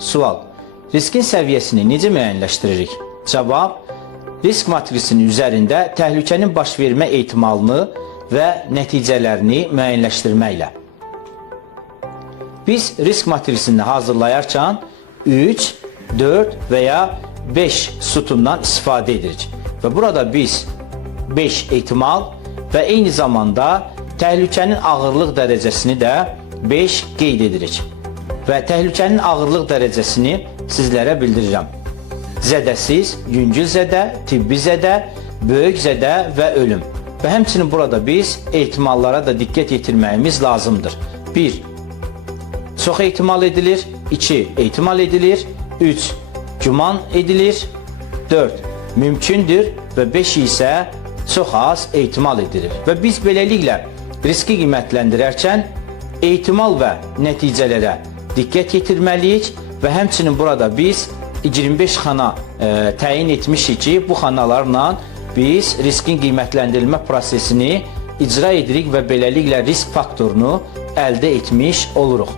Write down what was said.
Sual: riskin səviyyəsini necə müəyyənləşdiririk? Cavab: risk matrisinin üzərində təhlükənin baş vermə ehtimalını və nəticələrini müəyyənləşdirməklə. Biz risk matrisini hazırlayarkən 3, 4 və ya 5 sütundan istifadə edirik. Və burada biz 5 ehtimal və eyni zamanda təhlükənin ağırlıq dərəcəsini də 5 qeyd edirik. Və təhlükənin ağırlıq dərəcəsini sizlərə bildirirəm. Zədəsiz, yüngül zədə, tibbi zədə, böyük zədə və ölüm. Və həmçinin burada biz ehtimallara da diqqət yetirməyimiz lazımdır. 1. Çox ehtimal edilir. 2. Ehtimal edilir. 3. Güman edilir. 4. Mümkündür. Və 5 isə çox az ehtimal edilir. Və biz beləliklə riski qiymətləndirərkən ehtimal və nəticələrə diqqət yetirməliyik və həmçinin burada biz 25 xana təyin etmişik ki, bu xanalarla biz riskin qiymətləndirilmə prosesini icra edirik və beləliklə risk faktorunu əldə etmiş oluruq.